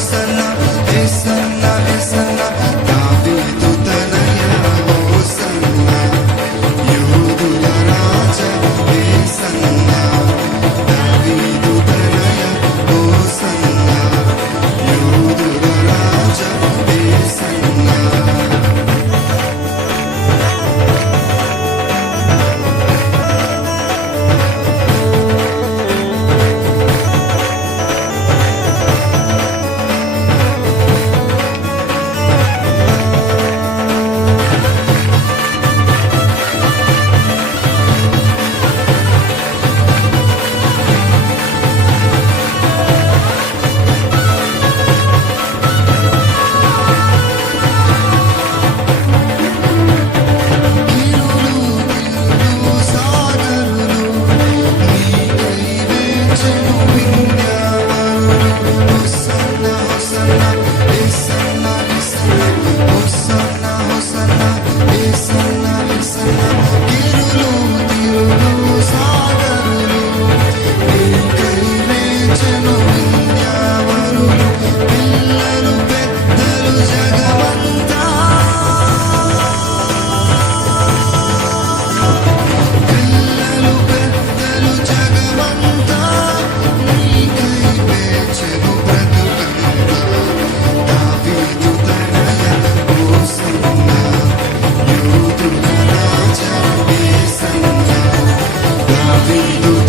sana, es sana. be.